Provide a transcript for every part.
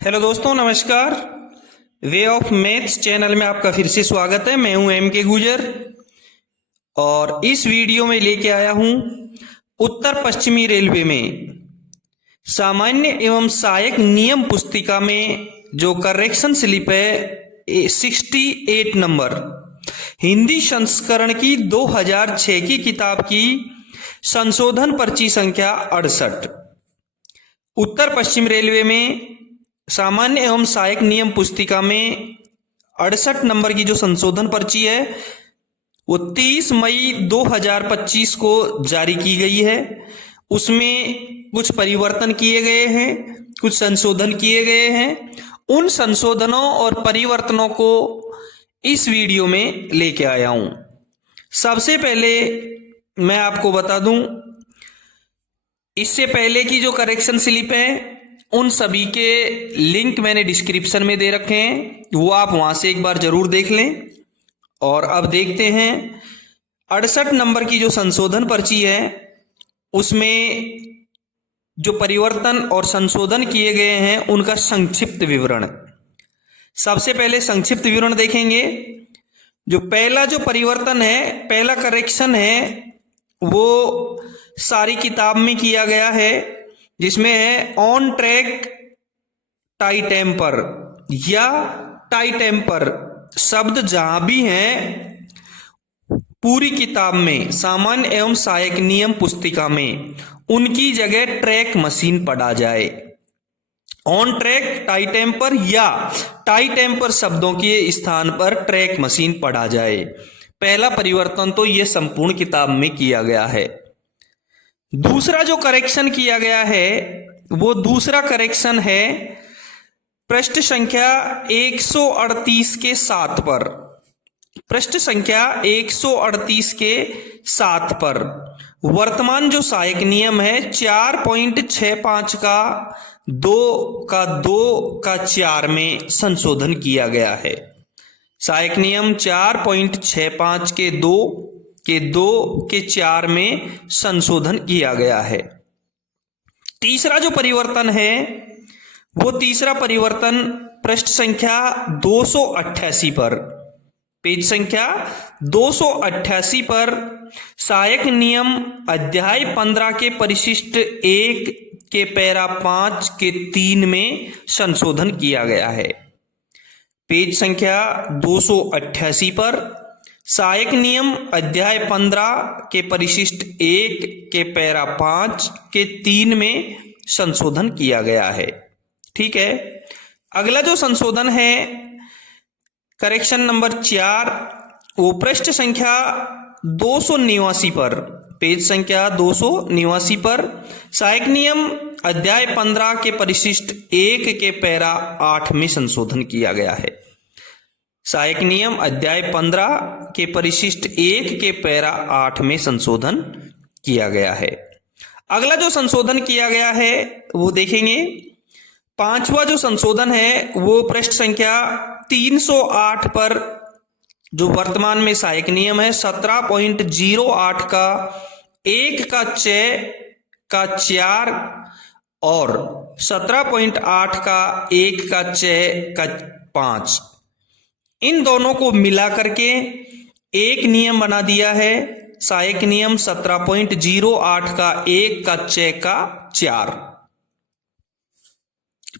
Hello दोस्तों, नमस्कार। Way of maths channel में आपका फिर से स्वागत है। मैं हूं के गुजर और इस वीडियो में लेके आया हूं उत्तर पश्चिमी रेलवे में सामान्य एवं सहायक नियम पुस्तिका में जो करेक्शन स्लिप है 68 नंबर हिंदी संस्करण की 2006 की किताब की संशोधन पर्ची संख्या 68। उत्तर पश्चिम रेलवे में सामान्य एवं सहायक नियम पुस्तिका में 68 नंबर की जो संशोधन पर्ची है वो 30 मई 2025 को जारी की गई है। उसमें कुछ परिवर्तन किए गए हैं, कुछ संशोधन किए गए हैं। उन संशोधनों और परिवर्तनों को इस वीडियो में लेके आया हूं। सबसे पहले मैं आपको बता दूं, इससे पहले की जो करेक्शन स्लिप है उन सभी के लिंक मैंने डिस्क्रिप्शन में दे रखे हैं, वो आप वहां से एक बार जरूर देख लें। और अब देखते हैं 68 नंबर की जो संशोधन पर्ची है उसमें जो परिवर्तन और संशोधन किए गए हैं उनका संक्षिप्त विवरण। सबसे पहले संक्षिप्त विवरण देखेंगे। जो पहला जो परिवर्तन है, पहला करेक्शन है, वो सारी किताब में किया गया है, जिसमें है ऑन ट्रैक टाई टेम्पर या टाई टेम्पर शब्द जहां भी हैं पूरी किताब में सामान्य एवं सहायक नियम पुस्तिका में उनकी जगह ट्रैक मशीन पढ़ा जाए। ऑन ट्रैक टाई टेम्पर या टाई टेम्पर शब्दों के स्थान पर ट्रैक मशीन पढ़ा जाए। पहला परिवर्तन तो यह संपूर्ण किताब में किया गया है। दूसरा जो करेक्शन किया गया है वो दूसरा करेक्शन है पृष्ठ संख्या 138 के 7 पर। पृष्ठ संख्या 138 के 7 पर वर्तमान जो सहायक नियम है 4.65 का 2 में संशोधन किया गया है। सहायक नियम 4.65 के 2 में संशोधन किया गया है। तीसरा जो परिवर्तन है वो तीसरा परिवर्तन पृष्ठ संख्या 288 पर, पेज संख्या 288 पर सहायक नियम अध्याय 15 के परिशिष्ट 1 के पैरा 5 के 3 में संशोधन किया गया है। पेज संख्या 288 पर सहायक नियम अध्याय 15 के परिशिष्ट 1 के पैरा 5 के 3 में संशोधन किया गया है। ठीक है। अगला जो संशोधन है करेक्शन नंबर 4, वो पृष्ठ संख्या 289 पर, पेज संख्या 289 पर सहायक नियम अध्याय 15 के परिशिष्ट 1 के पैरा 8 में संशोधन किया गया है। सहायक नियम अध्याय 15 के परिशिष्ट 1 के पैरा 8 में संशोधन किया गया है। अगला जो संशोधन किया गया है वो देखेंगे। पांचवा जो संशोधन है वो पृष्ठ संख्या 308 पर जो वर्तमान में सहायक नियम है 17.08 का 1 का 6 का 4 और 17.8 का 1 का 6 का 5, इन दोनों को मिला करके एक नियम बना दिया है। सहायक नियम 17.08 का 1 का 6 का 4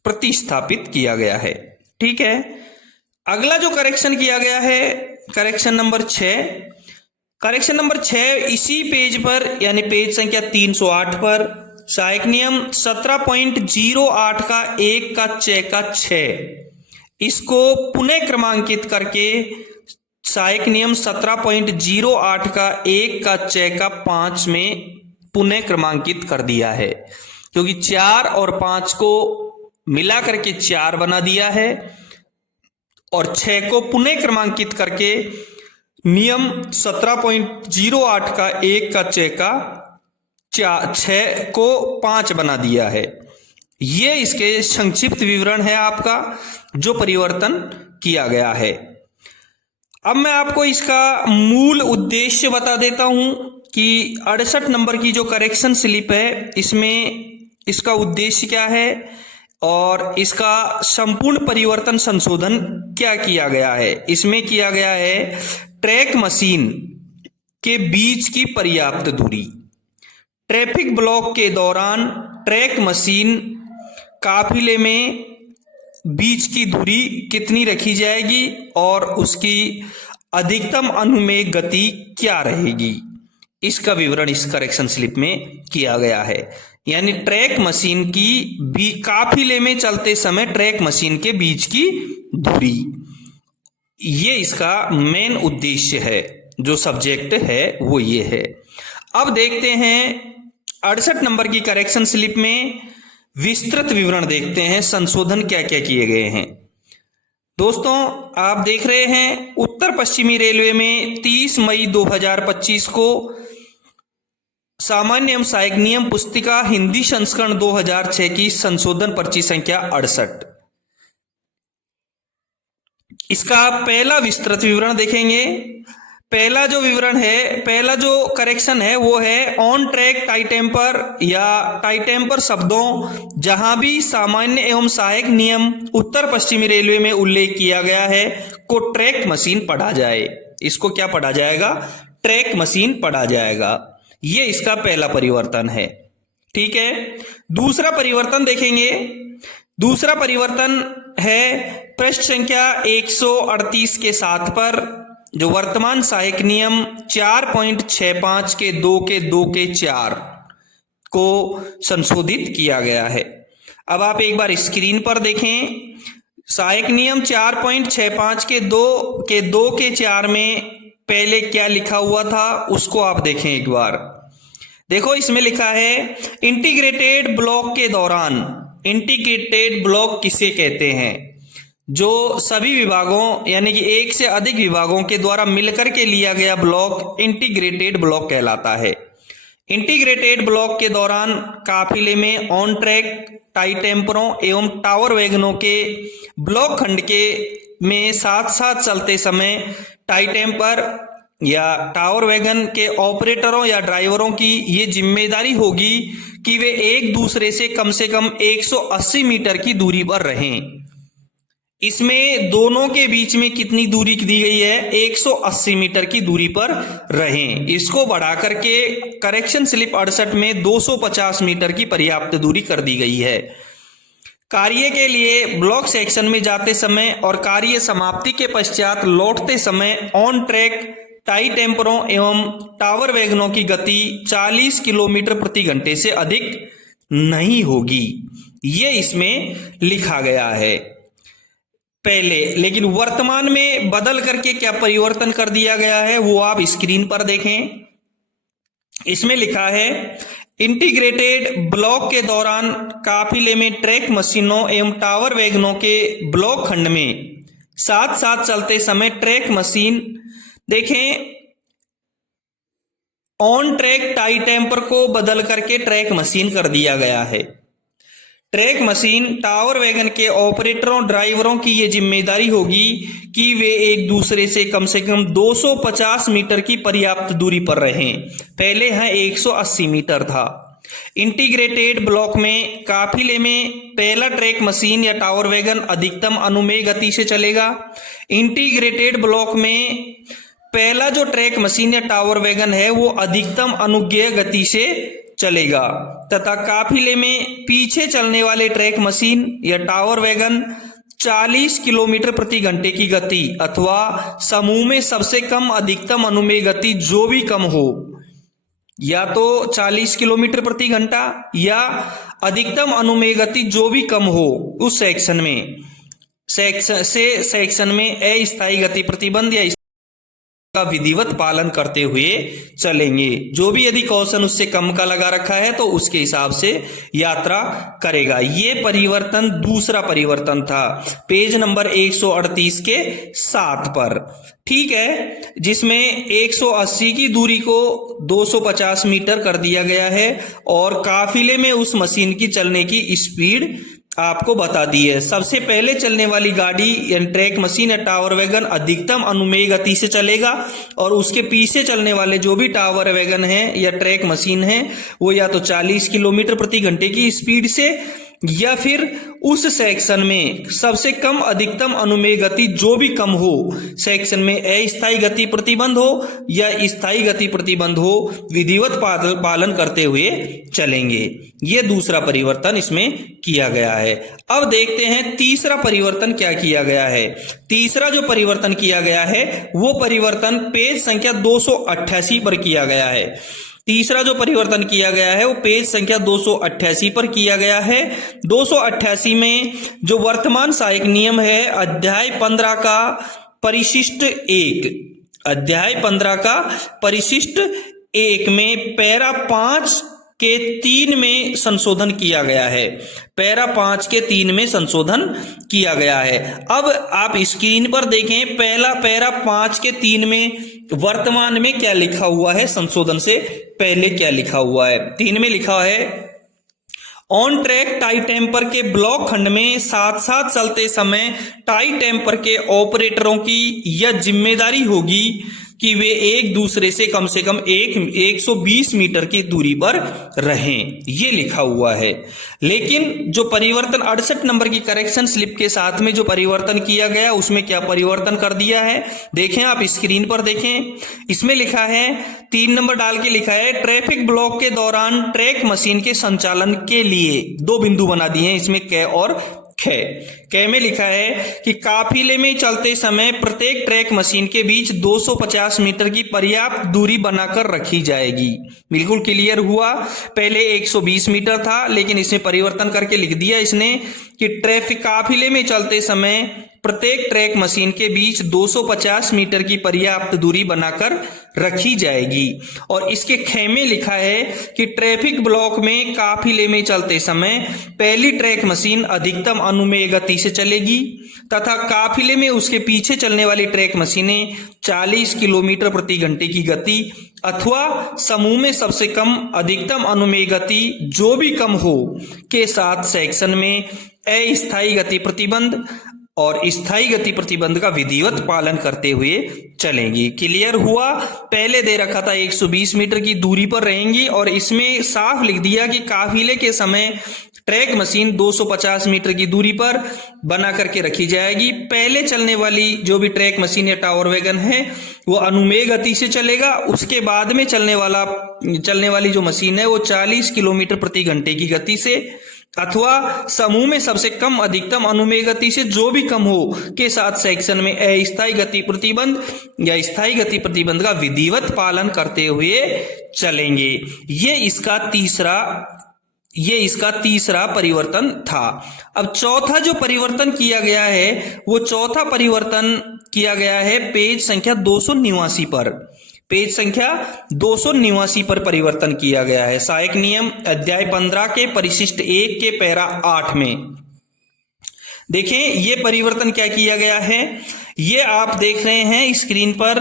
प्रतिस्थापित किया गया है। ठीक है। अगला जो करेक्शन किया गया है करेक्शन नंबर 6। करेक्शन नंबर 6 इसी पेज पर यानी पेज संख्या 308 पर सहायक नियम 17.08 का 1 का 6 का 6, इसको पुनः क्रमांकित करके सहायक नियम 17.08 का 1 का 6 का 5 में पुनः क्रमांकित कर दिया है, क्योंकि 4 और 5 को मिला करके 4 बना दिया है और 6 को पुनः क्रमांकित करके नियम 17.08 का 1 का 6 का 6 को 5 बना दिया है। ये इसके संक्षिप्त विवरण है आपका जो परिवर्तन किया गया है। अब मैं आपको इसका मूल उद्देश्य बता देता हूं कि 68 नंबर की जो करेक्शन स्लिप है इसमें इसका उद्देश्य क्या है। और इसका संपूर्ण परिवर्तन संशोधन क्या किया गया है? इसमें किया गया है ट्रैक मशीन के बीच की पर्याप्त दूरी। ट्रैफिक ब्लॉक के दौरान ट्रैक मशीन काफिले में बीच की दूरी कितनी रखी जाएगी और उसकी अधिकतम अनुमेय गति क्या रहेगी, इसका विवरण इस करेक्शन स्लिप में किया गया है। यानी ट्रैक मशीन की काफिले में चलते समय ट्रैक मशीन के बीच की दूरी, ये इसका मेन उद्देश्य है, जो सब्जेक्ट है वो ये है। अब देखते हैं 68 नंबर की करेक्शन स्लिप में विस्तृत विवरण देखते हैं, संशोधन क्या क्या किए गए हैं। दोस्तों आप देख रहे हैं उत्तर पश्चिमी रेलवे में 30 मई 2025 को सामान्य एवं सहायक नियम पुस्तिका हिंदी संस्करण 2006 की संशोधन पर्ची संख्या 68, इसका पहला विस्तृत विवरण देखेंगे। पहला जो विवरण है, पहला जो करेक्शन है वो है ऑन ट्रैक टाई टेम्पर या टाई टेम्पर शब्दों जहां भी सामान्य एवं सहायक नियम उत्तर पश्चिमी रेलवे में उल्लेख किया गया है को ट्रैक मशीन पढ़ा जाए। इसको क्या पढ़ा जाएगा? ट्रैक मशीन पढ़ा जाएगा। ये इसका पहला परिवर्तन है। ठीक है, दूसरा परिवर्तन देखेंगे। दूसरा परिवर्तन है पृष्ठ संख्या 138 के 7 पर, जो वर्तमान सहायक नियम 4.65 के 2 के 4 को संशोधित किया गया है। अब आप एक बार स्क्रीन पर देखें, सहायक नियम 4.65 के 2 के 4 में पहले क्या लिखा हुआ था उसको आप देखें एक बार। देखो इसमें लिखा है इंटीग्रेटेड ब्लॉक के दौरान। इंटीग्रेटेड ब्लॉक किसे कहते हैं? जो सभी विभागों यानी कि एक से अधिक विभागों के द्वारा मिलकर के लिया गया ब्लॉक इंटीग्रेटेड ब्लॉक कहलाता है। इंटीग्रेटेड ब्लॉक के दौरान काफिले में ऑन ट्रैक टाई टेम्परों एवं टावर वैगनों के ब्लॉक खंड के में साथ साथ चलते समय टाई टेम्पर या टावर वैगन के ऑपरेटरों या ड्राइवरों की ये जिम्मेदारी होगी कि वे एक दूसरे से कम 180 मीटर की दूरी पर रहें। इसमें दोनों के बीच में कितनी दूरी दी गई है? 180 मीटर की दूरी पर रहें। इसको बढ़ा करके करेक्शन स्लिप 68 में 250 मीटर की पर्याप्त दूरी कर दी गई है। कार्य के लिए ब्लॉक सेक्शन में जाते समय और कार्य समाप्ति के पश्चात लौटते समय ऑन ट्रैक टाई टेम्परों एवं टावर वैगनों की गति 40 किलोमीटर प्रति घंटे से अधिक नहीं होगी। ये इसमें लिखा गया है पहले, लेकिन वर्तमान में बदल करके क्या परिवर्तन कर दिया गया है वो आप स्क्रीन पर देखें। इसमें लिखा है इंटीग्रेटेड ब्लॉक के दौरान काफिले में ट्रैक मशीनों एवं टावर वैगनों के ब्लॉक खंड में साथ साथ चलते समय ट्रैक मशीन, देखें ऑन ट्रैक टाई टेम्पर को बदल करके ट्रैक मशीन कर दिया गया है। ट्रैक मशीन टावर वैगन के ऑपरेटरों ड्राइवरों की ये जिम्मेदारी होगी कि वे एक दूसरे से कम 250 मीटर की पर्याप्त दूरी पर रहें। पहले है 180 मीटर था। इंटीग्रेटेड ब्लॉक में काफिले में पहला ट्रैक मशीन या टावर वैगन अधिकतम अनुमेय गति से चलेगा। इंटीग्रेटेड ब्लॉक में पहला जो ट्रैक मशीन या टावर वैगन है वो अधिकतम अनुज्ञेय गति से चलेगा तथा काफिले में पीछे चलने वाले ट्रैक मशीन या टावर वैगन 40 किलोमीटर प्रति घंटे की गति अथवा समूह में सबसे कम अधिकतम अनुमेय गति जो भी कम हो, या तो 40 किलोमीटर प्रति घंटा या अधिकतम अनुमेय गति जो भी कम हो, उस सेक्शन में अस्थायी गति प्रतिबंध या का विधिवत पालन करते हुए चलेंगे। जो भी यदि कौशन उससे कम का लगा रखा है तो उसके हिसाब से यात्रा करेगा। ये परिवर्तन दूसरा परिवर्तन था पेज नंबर 138 के 7 पर। ठीक है, जिसमें 180 की दूरी को 250 मीटर कर दिया गया है और काफिले में उस मशीन की चलने की स्पीड आपको बता दी है। सबसे पहले चलने वाली गाड़ी या ट्रैक मशीन या टावर वैगन अधिकतम अनुमेय गति से चलेगा और उसके पीछे चलने वाले जो भी टावर वैगन है या ट्रैक मशीन है वो या तो 40 किलोमीटर प्रति घंटे की स्पीड से या फिर उस सेक्शन में सबसे कम अधिकतम अनुमेय गति जो भी कम हो, सेक्शन में अस्थायी गति प्रतिबंध हो या स्थायी गति प्रतिबंध हो, विधिवत पालन करते हुए चलेंगे। यह दूसरा परिवर्तन इसमें किया गया है। अब देखते हैं तीसरा परिवर्तन क्या किया गया है। तीसरा जो परिवर्तन किया गया है वो परिवर्तन पेज संख्या 288 पर किया गया है। तीसरा जो परिवर्तन किया गया है वो पेज संख्या 288 पर किया गया है। 288 में जो वर्तमान सहायक नियम है अध्याय 15 का परिशिष्ट 1, अध्याय 15 का परिशिष्ट 1 में पैरा 5 के 3 में संशोधन किया गया है। पैरा 5 के 3 में संशोधन किया गया है। अब आप स्क्रीन पर देखें, पहला पैरा 5 के 3 में वर्तमान में क्या लिखा हुआ है, संशोधन से पहले क्या लिखा हुआ है। 3 में लिखा है ऑन ट्रैक टाई टेम्पर के ब्लॉक खंड में साथ साथ चलते समय टाई टेम्पर के ऑपरेटरों की यह जिम्मेदारी होगी कि वे एक दूसरे से कम 120 मीटर की दूरी पर रहें, ये लिखा हुआ है। लेकिन जो परिवर्तन 68 नंबर की करेक्शन स्लिप के साथ में जो परिवर्तन किया गया उसमें क्या परिवर्तन कर दिया है, देखें आप स्क्रीन पर देखें। इसमें लिखा है 3 नंबर डाल के लिखा है ट्रैफिक ब्लॉक के दौरान ट्रैक मशीन के संचालन के लिए 2 बिंदु बना दिए हैं इसमें क और कै में लिखा है कि काफिले में चलते समय प्रत्येक ट्रैक मशीन के बीच 250 मीटर की पर्याप्त दूरी बनाकर रखी जाएगी। बिल्कुल क्लियर हुआ। पहले 120 मीटर था लेकिन इसमें परिवर्तन करके लिख दिया इसने कि ट्रैफिक काफिले में चलते समय प्रत्येक ट्रैक मशीन के बीच 250 मीटर की पर्याप्त दूरी बनाकर रखी जाएगी। और इसके खेमे लिखा है कि ट्रैफिक ब्लॉक में काफिले में चलते समय पहली ट्रैक मशीन अधिकतम अनुमेय गति से चलेगी तथा काफिले में उसके पीछे चलने वाली ट्रैक मशीनें 40 किलोमीटर प्रति घंटे की गति अथवा समूह में सबसे कम अधिकतम अनुमेय गति जो भी कम हो के साथ सेक्शन में अस्थायी गति प्रतिबंध और स्थायी गति प्रतिबंध का विधिवत पालन करते हुए चलेंगी। क्लियर हुआ। पहले दे रखा था 120 मीटर की दूरी पर रहेंगी और इसमें साफ लिख दिया कि काफिले के समय ट्रैक मशीन 250 मीटर की दूरी पर बना करके रखी जाएगी। पहले चलने वाली जो भी ट्रैक मशीन या टावर वैगन है वो अनुमेय गति से चलेगा। उसके बाद में चलने वाली जो मशीन है वो 40 किलोमीटर प्रति घंटे की गति से अथवा समूह में सबसे कम अधिकतम अनुमेय गति से जो भी कम हो के साथ सेक्शन में अस्थायी गति प्रतिबंध या स्थायी गति प्रतिबंध का विधिवत पालन करते हुए चलेंगे। ये इसका तीसरा परिवर्तन था। अब चौथा जो परिवर्तन किया गया है वो चौथा परिवर्तन किया गया है पेज संख्या 289 पर। पेज संख्या 289 पर परिवर्तन किया गया है। सहायक नियम अध्याय 15 के परिशिष्ट 1 के पैरा 8 में देखें ये परिवर्तन क्या किया गया है। ये आप देख रहे हैं स्क्रीन पर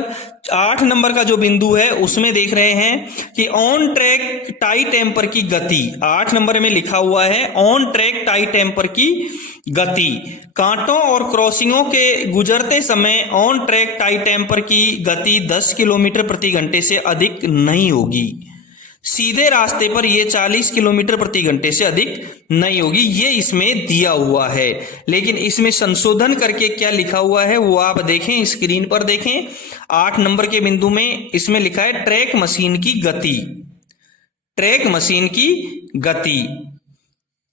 8 नंबर का जो बिंदु है उसमें देख रहे हैं कि ऑन ट्रैक टाई टेम्पर की गति 8 नंबर में लिखा हुआ है ऑन ट्रैक टाई टेम्पर की गति कांटों और क्रॉसिंगों के गुजरते समय ऑन ट्रैक टाई टेम्पर की गति 10 किलोमीटर प्रति घंटे से अधिक नहीं होगी। सीधे रास्ते पर यह 40 किलोमीटर प्रति घंटे से अधिक नहीं होगी। ये इसमें दिया हुआ है लेकिन इसमें संशोधन करके क्या लिखा हुआ है वो आप देखें स्क्रीन पर देखें। 8 नंबर के बिंदु में इसमें लिखा है ट्रैक मशीन की गति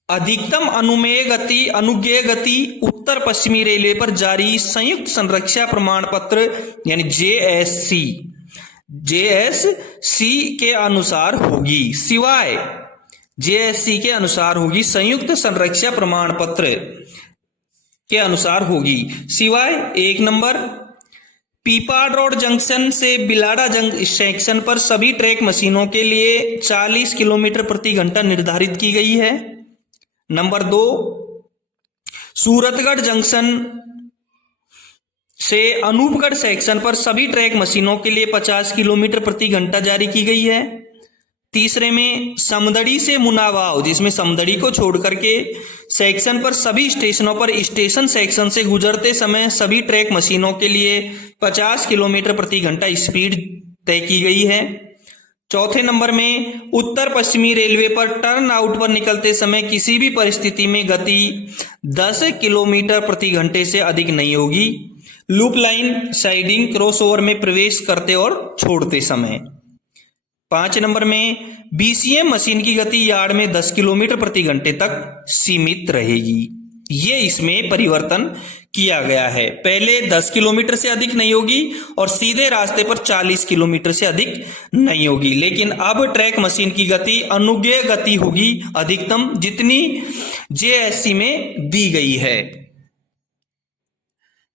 अधिकतम अनुज्ञेय गति उत्तर पश्चिमी रेलवे पर जारी संयुक्त संरक्षा प्रमाण पत्र यानी JSC के अनुसार होगी। सिवाय JSC के अनुसार होगी, संयुक्त संरक्षा प्रमाण पत्र के अनुसार होगी। सिवाय 1 नंबर पीपाड़ रोड जंक्शन से बिलाड़ा सेक्शन पर सभी ट्रैक मशीनों के लिए 40 किलोमीटर प्रति घंटा निर्धारित की गई है। नंबर 2 सूरतगढ़ जंक्शन से अनूपगढ़ सेक्शन पर सभी ट्रैक मशीनों के लिए 50 किलोमीटर प्रति घंटा जारी की गई है। तीसरे में समदड़ी से मुनावाव जिसमें समदड़ी को छोड़ करके सेक्शन पर सभी स्टेशनों पर स्टेशन सेक्शन से गुजरते समय सभी ट्रैक मशीनों के लिए 50 किलोमीटर प्रति घंटा स्पीड तय की गई है। चौथे नंबर में उत्तर पश्चिमी रेलवे पर टर्न आउट पर निकलते समय किसी भी परिस्थिति में गति 10 किलोमीटर प्रति घंटे से अधिक नहीं होगी। लूप लाइन, साइडिंग, क्रॉसओवर में प्रवेश करते और छोड़ते समय। 5 नंबर में बीसीएम मशीन की गति यार्ड में 10 किलोमीटर प्रति घंटे तक सीमित रहेगी। ये इसमें परिवर्तन किया गया है। पहले 10 किलोमीटर से अधिक नहीं होगी और सीधे रास्ते पर 40 किलोमीटर से अधिक नहीं होगी, लेकिन अब ट्रैक मशीन की गति अनुज्ञेय गति होगी अधिकतम, जितनी जेएससी में दी गई है।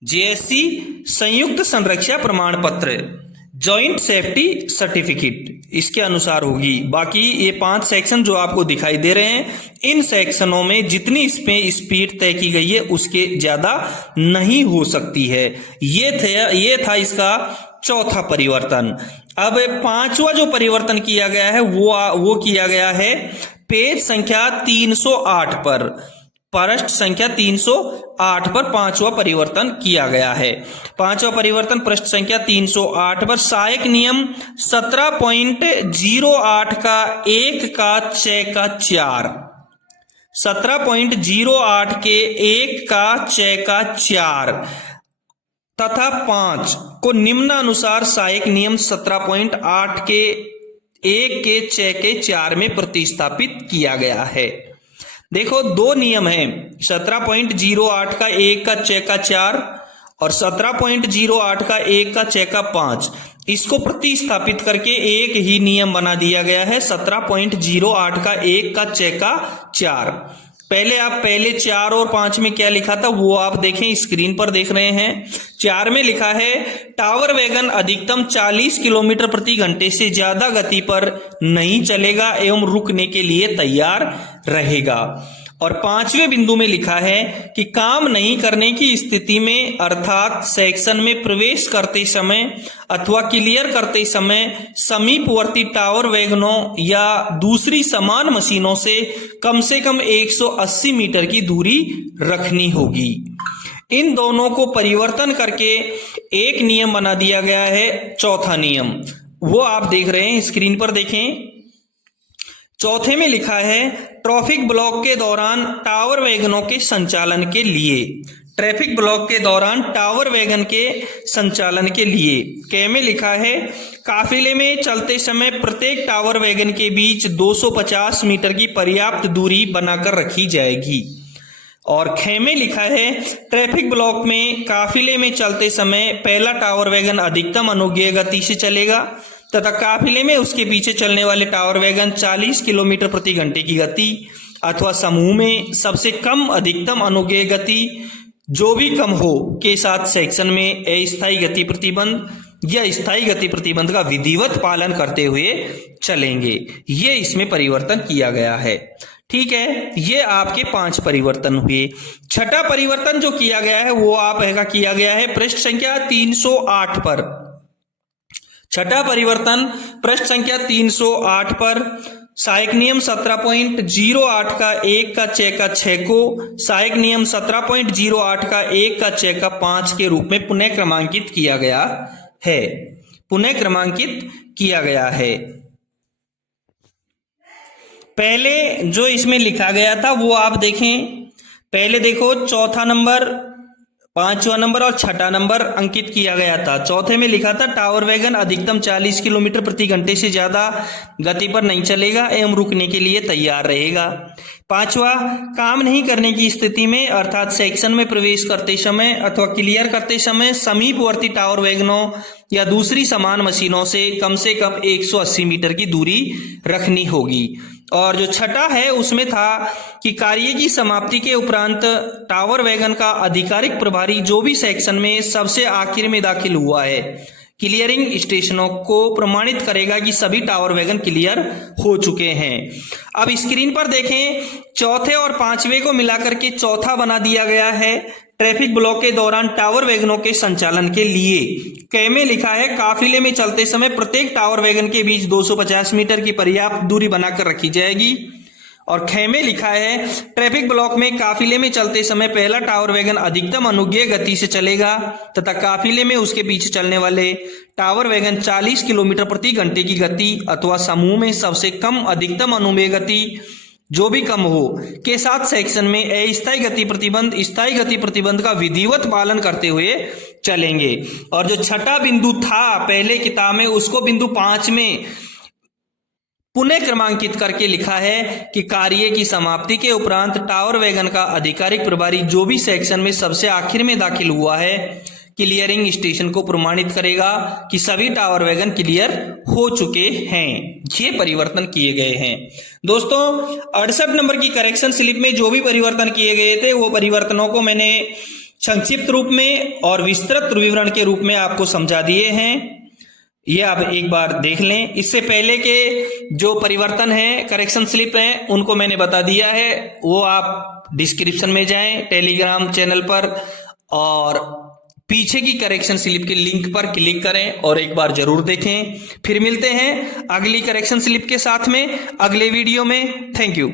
जेएससी संयुक्त संरक्षा प्रमाण पत्र, जॉइंट सेफ्टी सर्टिफिकेट, इसके अनुसार होगी। बाकी ये 5 सेक्शन जो आपको दिखाई दे रहे हैं, इन सेक्शनों में जितनी इसमें स्पीड तय की गई है उसके ज्यादा नहीं हो सकती है। ये था इसका चौथा परिवर्तन। अब 5वां जो परिवर्तन किया गया है वो किया गया है पेज संख्या 308 पर, पृष्ठ संख्या 308 पर 5वां परिवर्तन किया गया है। 5वां परिवर्तन पृष्ठ संख्या 308 पर सहायक नियम 17.08 का 1 का 6 का 4, 17.08 के 1 का 6 का 4 तथा 5 को निम्नानुसार सहायक नियम 17.8 के 1 के 6 के 4 में प्रतिस्थापित किया गया है। देखो, 2 नियम हैं, 17.08 का 1 का 6 का 4 और 17.08 का 1 का 6 का 5। इसको प्रतिस्थापित करके एक ही नियम बना दिया गया है 17.08 का 1 का 6 का 4। पहले 4 और 5 में क्या लिखा था वो आप देखें, स्क्रीन पर देख रहे हैं। 4 में लिखा है टावर वैगन अधिकतम 40 किलोमीटर प्रति घंटे से ज्यादा गति पर नहीं चलेगा एवं रुकने के लिए तैयार रहेगा। और 5वें बिंदु में लिखा है कि काम नहीं करने की स्थिति में अर्थात सेक्शन में प्रवेश करते समय अथवा क्लियर करते समय समीपवर्ती टावर वैगनों या दूसरी समान मशीनों से कम 180 मीटर की दूरी रखनी होगी। इन दोनों को परिवर्तन करके एक नियम बना दिया गया है, चौथा नियम, वो आप देख रहे हैं, स्क्रीन पर देखें। चौथे में लिखा है ट्रैफिक ब्लॉक के दौरान टावर वैगनों के संचालन के लिए, ट्रैफिक ब्लॉक के दौरान टावर वैगन के संचालन के लिए। क में लिखा है काफिले में चलते समय प्रत्येक टावर वैगन के बीच 250 मीटर की पर्याप्त दूरी बनाकर रखी जाएगी। और ख में लिखा है ट्रैफिक ब्लॉक में काफिले में चलते समय पहला टावर वैगन अधिकतम अनुज्ञेय गति से चलेगा तथा काफिले में उसके पीछे चलने वाले टावर वैगन 40 किलोमीटर प्रति घंटे की गति अथवा समूह में सबसे कम अधिकतम अनुज्ञेय गति जो भी कम हो के साथ सेक्शन में अस्थायी गति प्रतिबंध या स्थायी गति प्रतिबंध का विधिवत पालन करते हुए चलेंगे। ये इसमें परिवर्तन किया गया है। ठीक है, ये आपके 5 परिवर्तन हुए। छठा परिवर्तन जो किया गया है वो आपका किया गया है पृष्ठ संख्या 308 पर। छठा परिवर्तन पृष्ठ संख्या 308 पर सहायक नियम 17.08 का 1 का 6 का 6 को सहायक नियम 17.08 का 1 का 6 का 5 के रूप में पुनः क्रमांकित किया गया है। पुनः क्रमांकित किया गया है। पहले जो इसमें लिखा गया था वो आप देखें। पहले देखो, चौथा नंबर, 5वां नंबर और 6ठा नंबर अंकित किया गया था। चौथे में लिखा था टावर वैगन अधिकतम 40 किलोमीटर प्रति घंटे से ज्यादा गति पर नहीं चलेगा एवं रुकने के लिए तैयार रहेगा। 5वां, काम नहीं करने की स्थिति में अर्थात सेक्शन में प्रवेश करते समय अथवा क्लियर करते समय समीपवर्ती टावर वैगनों या दूसरी समान मशीनों से कम 180 मीटर की दूरी रखनी होगी। और जो छठा है उसमें था कि कार्य की समाप्ति के उपरांत टावर वैगन का आधिकारिक प्रभारी जो भी सेक्शन में सबसे आखिर में दाखिल हुआ है क्लियरिंग स्टेशनों को प्रमाणित करेगा कि सभी टावर वैगन क्लियर हो चुके हैं। अब स्क्रीन पर देखें, चौथे और 5वें को मिलाकर के चौथा बना दिया गया है ट्रैफिक ब्लॉक के दौरान टावर वैगनों के संचालन के लिए। क में लिखा है काफिले में चलते समय प्रत्येक टावर वैगन के बीच 250 मीटर की पर्याप्त दूरी बनाकर रखी जाएगी। और ख में लिखा है ट्रैफिक ब्लॉक में काफिले में चलते समय पहला टावर वैगन अधिकतम अनुज्ञेय गति से चलेगा तथा काफिले में उसके पीछे चलने वाले टावर वैगन 40 किलोमीटर प्रति घंटे की गति अथवा समूह में सबसे कम अधिकतम अनुमेय गति जो भी कम हो के साथ सेक्शन में अस्थायी गति प्रतिबंध स्थायी गति प्रतिबंध का विधिवत पालन करते हुए चलेंगे। और जो छठा बिंदु था पहले किताब में उसको बिंदु 5 में पुनः क्रमांकित करके लिखा है कि कार्य की समाप्ति के उपरांत टावर वैगन का आधिकारिक प्रभारी जो भी सेक्शन में सबसे आखिर में दाखिल हुआ है क्लियरिंग स्टेशन को प्रमाणित करेगा कि सभी टावर वैगन क्लियर हो चुके हैं। ये परिवर्तन किए गए हैं। दोस्तों 68 नंबर की करेक्शन स्लिप में जो भी परिवर्तन किए गए थे वो परिवर्तनों को मैंने संक्षिप्त रूप में और विस्तृत विवरण के रूप में आपको समझा दिए हैं। ये आप एक बार देख लें। इससे पहले के जो परिवर्तन है करेक्शन स्लिप हैं उनको मैंने बता दिया है, वो आप डिस्क्रिप्शन में जाएं टेलीग्राम चैनल पर और पीछे की करेक्शन स्लिप के लिंक पर क्लिक करें और एक बार जरूर देखें। फिर मिलते हैं अगली करेक्शन स्लिप के साथ में अगले वीडियो में। Thank you.